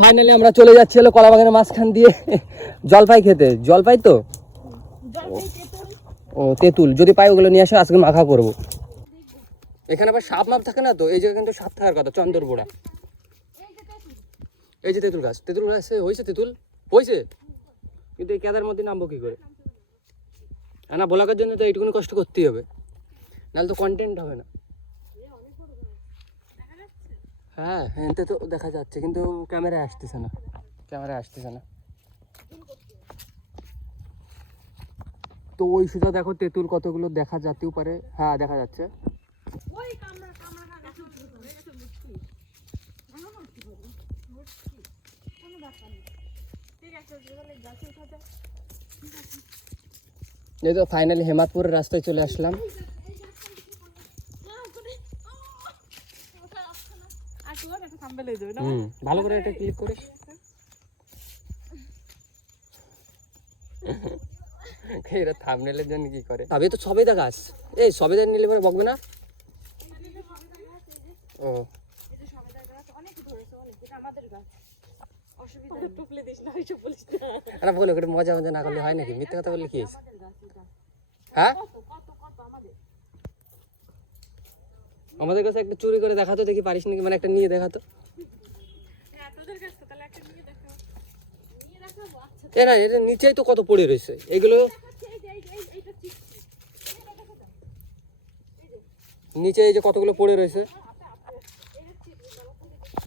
Finally আমরা চলে যাচ্ছি হলো কলাবাগানের মাঝখান দিয়ে জলপাই খেতে। জলপাই তো ও তেঁতুল যদি পাই ওগুলো নিয়ে আসে, আজকে মাখা করব। এখানে আবার সাপ মাপ থাকে না তো, এই জায়গায় কিন্তু সাপ থাকার কথা। চন্দরবোড়া এই যে তেঁতুল গাছ হয়েছে, তেঁতুল হয়েছে, কিন্তু এই কেদার মধ্যে নামবো কি করে? না ব্লগের জন্য তো এইটুকুনি কষ্ট করতেই হবে, নাহলে তো কন্টেন্ট হবে না। হ্যাঁ এতে তো দেখা যাচ্ছে, কিন্তু ক্যামেরায় আসতেছে না। তো ওই সুযোগ দেখো তেঁতুল কতগুলো দেখা যেতেও পারে। হ্যাঁ দেখা যাচ্ছে। এই তো ফাইনালি হেমাদপুরের রাস্তায় চলে আসলাম। ভালো করে এটা ক্লিক করিস। এরা থাম্বনেলের জন্য কি করে? তবে তো সবেদা গাছ, এই সবেদা নিলে পরে বকবে না। ও আরে বলো একটু মজা না করলে হয় নাকি? মিথ্যে কথা বললে কি হয়েছে? হ্যাঁ আমাদের কাছে একটা চুরি করে দেখাতো, দেখি পারিস নাকি, মানে একটা নিয়ে দেখাতো। না এটা নিচেই তো কত পড়ে রয়েছে এগুলো, নিচে এই যে কতগুলো পড়ে রয়েছে।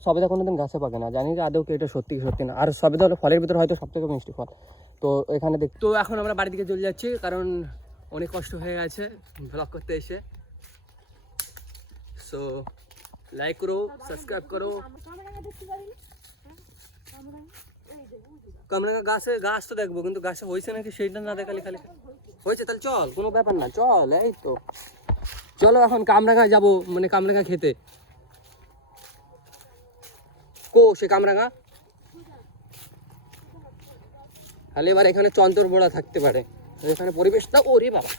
সবেদা কোনোদিন গাছে পাকে না, জানি যে আদৌ কি এটা সত্যি না। আর সবেদা হলো ফলের ভিতরে হয়তো সবথেকে মিষ্টি ফল। তো এখানে তো এখন আমরা বাড়ির দিকে চলে যাচ্ছি, কারণ অনেক কষ্ট হয়ে গেছে ব্লগ করতে এসে। সো লাইক করো, সাবস্ক্রাইব করো। কামরাঙ্গা গাছ তো দেখবো, কিন্তু গাছে হয়েছে নাকি সেইটা না দেখালে খালি হয়েছে তাহলে চল, কোনো ব্যাপার না, চল। এই তো চলো এখন কামরাঙ্গা যাবো, মানে কামরাঙ্গা খেতে। সে কামরাঙ্গা তাহলে এবার এখানে চন্দরবোড়া থাকতে পারে, এখানে পরিবেশটা ওরে বাবা।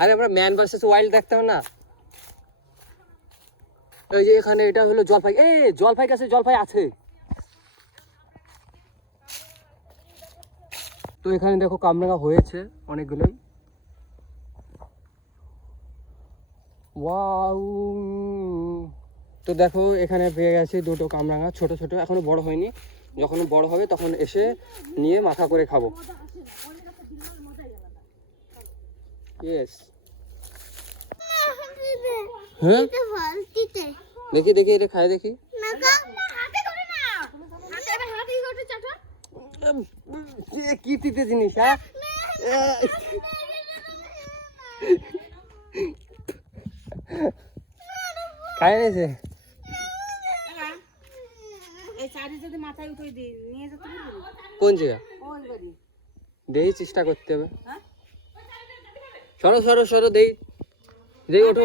আরে আমরা ম্যান ভার্সেস ওয়াইল্ড দেখতে হবে না? এই যে এখানে এটা হলো জলপাই, জলপাই গাছে জলপাই আছে। তো এখানে দেখো কামরাঙা হয়েছে অনেকগুলোই। ওয়াও, তো দেখো এখানে পেয়ে গেছি দুটো কামরাঙা, ছোট ছোট, এখনো বড় হয়নি। যখন বড় হবে তখন এসে নিয়ে মাখা করে খাবো। ইয়েস। হ্যাঁ দেখি এটা খাই দেখি। কি তিতে জিনিস? হ্যাঁ খাই নিয়েছে। কোন জায়গা দেখি, চেষ্টা করতে হবে। সরো দেই ওঠো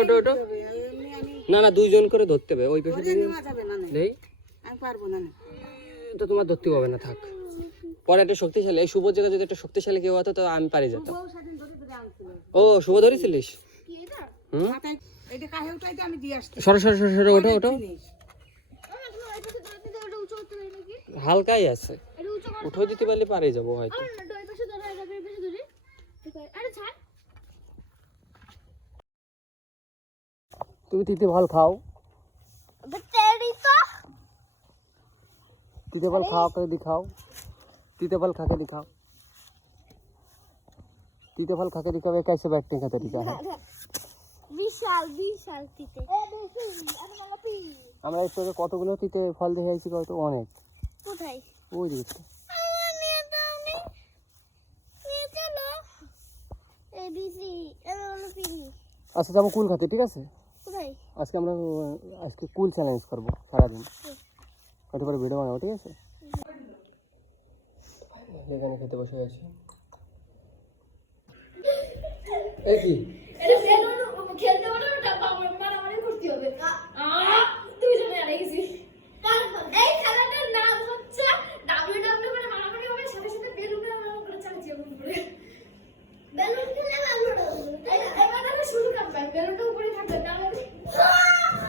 না দুইজন করে ধরতে হবে। ওই পেছনে দেই তো তোমার ধরতে হবে না, থাক। পরে একটা শক্তিশালী, এই শুভ জায়গা যদি একটা শক্তিশালী কেউ হতো তো আমি পারি যেতাম। ও শুভ ধরেছিলিস? সরো ওঠো। হালকাই আছে, উঠো দিতে পারলে পারে যাবো হয়তো। তুমি তিতে ফল খাও, তিতে फल खा कर दिखाओ, तीते फल खा के दिखाओ, तीते फल खा के दिखाओ। कैसे बैठने का तरीका है? विशाल तीते। আমরা এর থেকে কতগুলো তিতে ফল দেখাইছি, কত অনেক। কোথায়? ওই দিকে। আচ্ছা যাবো কুল খাতে, ঠিক আছে? আজকে আমরা কুল চ্যালেঞ্জ করবো সারাদিন, হতে পারে ভিডিও বানাবো, ঠিক আছে? এখানে খেতে বসে গেছি। এই কি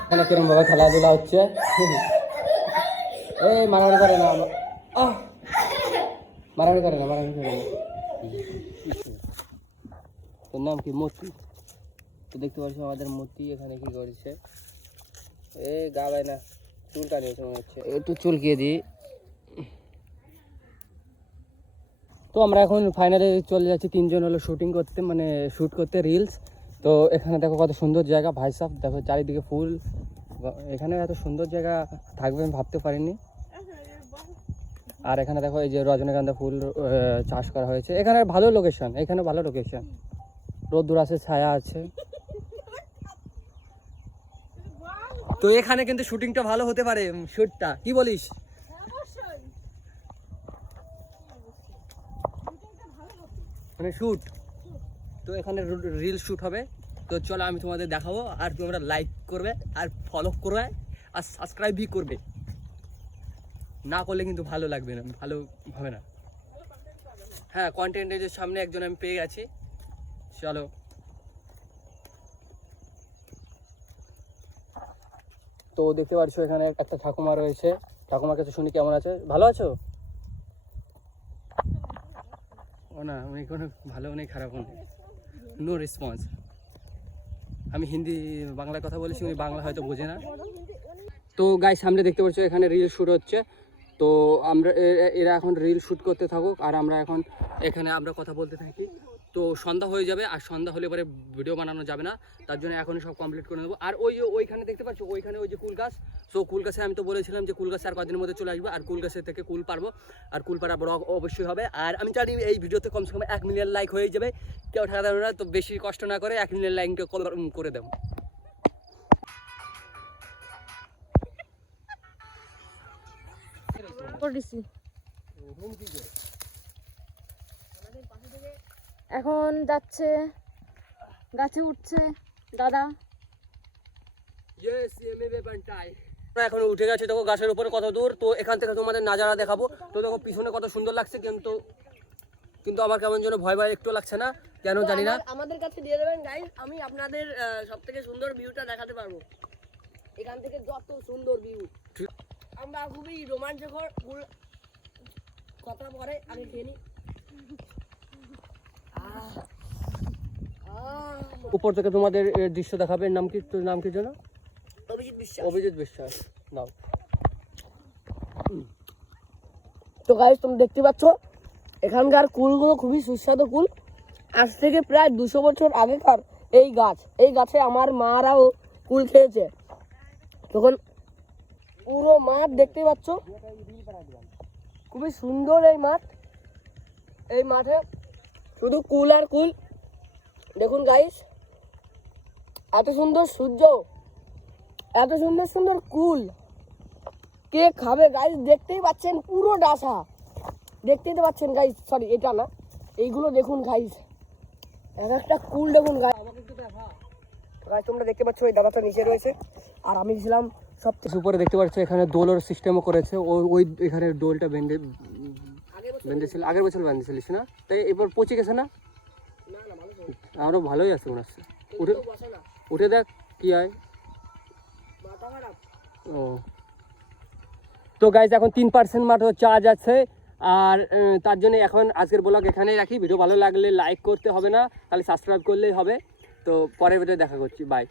এখানে কিরম ভাবে খেলাধুলা হচ্ছে। এই মারামারি করে না, মারামারি করে না, মারামারি করে না। তোর নাম কি? মতি। তো দেখতে পাচ্ছি আমাদের মতি এখানে কি করেছে, এই গা বাই না, চুল কাটিয়েছে মনে হচ্ছে, একটু চুলকিয়ে দিই। তো আমরা এখন ফাইনালে চলে যাচ্ছি তিনজন হলো শুটিং করতে, মানে শ্যুট করতে রিলস। তো এখানে দেখো কত সুন্দর জায়গা, ভাই সাহেব দেখো চারিদিকে ফুল, এখানে এত সুন্দর জায়গা থাকবে আমি ভাবতে পারিনি। আর এখানে দেখো এই যে রজনীগন্ধা ফুল চাষ করা হয়েছে, এখানে ভালো লোকেশন, এখানে ভালো লোকেশন, রোদ্দুর আছে, ছায়া আছে। তো এখানে কিন্তু শুটিংটা ভালো হতে পারে, শ্যুটটা কি বলিস? মানে শ্যুট তো এখানে রিল শ্যুট হবে। তো চলো আমি তোমাদের দেখাবো, আর তোমরা লাইক করবে আর ফলো করবে আর সাবস্ক্রাইবই করবে, না করলে কিন্তু ভালো লাগবে না, ভালো হবে না। হ্যাঁ, কন্টেন্টের সামনে একজন আমি পেয়ে গেছি, চলো। তো দেখতে পাচ্ছ এখানে একটা ঠাকুমা রয়েছে, ঠাকুমার কাছে শুনি কেমন আছে, ভালো আছো? ও না, উনি কোনো ভালো নেই খারাপও নেই, নো রেসপন্স। আমি হিন্দি বাংলায় কথা বলেছি, উনি বাংলা হয়তো বোঝে না। তো গাইস সামনে দেখতে পাচ্ছ এখানে রিল শ্যুট হচ্ছে। তো আমরা এরা এখন রিল শ্যুট করতে থাকুক, আর আমরা এখন এখানে আমরা কথা বলতে থাকি। তো সন্ধ্যা হয়ে যাবে, আর সন্ধ্যা হলে পরে ভিডিও বানানো যাবে না, তার জন্য এখনই সব কমপ্লিট করে নেবো। আর ওইখানে দেখতে পাচ্ছ, ওইখানে ওই যে কুল গাছ, সো কুল গাছে আমি তো বলেছিলাম যে কুল গাছে আর কদিনের মধ্যে চলে আসবো, আর কুল গাছের থেকে কুল পারবো, আর কুল পাড়া বড় অবশ্যই হবে। আর আমি জানি এই ভিডিওতে কমসে কম 1 মিলিয়ন লাইক হয়ে যাবে, কেউ ঠেকা দেবে না। তো বেশি কষ্ট না করে 1 মিলিয়ন লাইকটা করে দেবো। এখন যাচ্ছে, গাছে উঠছে দাদা। এখন উঠে গেছে, দেখো গাছের উপরে কত দূর। তো এখান থেকে তোমাদের নাজারা দেখাবো। তো দেখো পিছনে কত সুন্দর লাগছে, কিন্তু আমার কেমন যেন ভয় ভয় একটু লাগছে না, কেন জানি না। আমাদের কাছে দিয়ে দেবেন গাইস, আমি আপনাদের সবথেকে সুন্দর ভিউটা দেখাতে পারবো, এখান থেকে যত সুন্দর ভিউ। আমরা খুবই রোমাঞ্চকর কথা পরে আগে খেয়ে নিই। উপর থেকে তোমাদের দৃশ্য দেখাবে। নাম কি, তোর নাম কি যেন? অভিজিৎ বিশ্বাস। অভিজিৎ বিশ্বাস। নাও। তো গাইস তোমরা দেখতে পাচ্ছ এখানকার কুলগুলো খুবই সুস্বাদু কুল, আজ থেকে প্রায় 200 বছর আগেকার এই গাছে আমার মারাও কুল খেয়েছে। তখন পুরো মাঠ দেখতে পাচ্ছ, খুবই সুন্দর এই মাঠ। এই মাঠে শুধু কুল আর কুল। দেখুন গাইস, এত সুন্দর সূর্য, এত সুন্দর সুন্দর কুল, কে খাবে গাইস? দেখতেই পাচ্ছেন পুরো ডাসা, দেখতেই তো পাচ্ছেন গাইস, সরি এটা না, এইগুলো দেখুন গাইস, এক একটা কুল দেখুন গাইস। গাইস তোমরা দেখতে পাচ্ছ এই দাদাটা নিচে রয়েছে, আর আমি ছিলাম সবচেয়ে উপরে দেখতে পাচ্ছ এখানে দোলের সিস্টেমও করেছে। ওই এখানে দোলটা বেঁধেছিল, আগের বছর বেঁধেছিলিস না? তাই এবার পচে গেছে না? আরো ভালোই আছে মনে হচ্ছে। উঠে দেখ কি হয়। ও তো গাইজ এখন 3% মাত্র চার্জ আছে, আর তার জন্য এখন আজকের ব্লগ এখানেই রাখি। ভিডিও ভালো লাগলে লাইক করতে হবে না, তাহলে সাবস্ক্রাইব করলেই হবে। তো পরের ভিডিও দেখা করছি, বাই।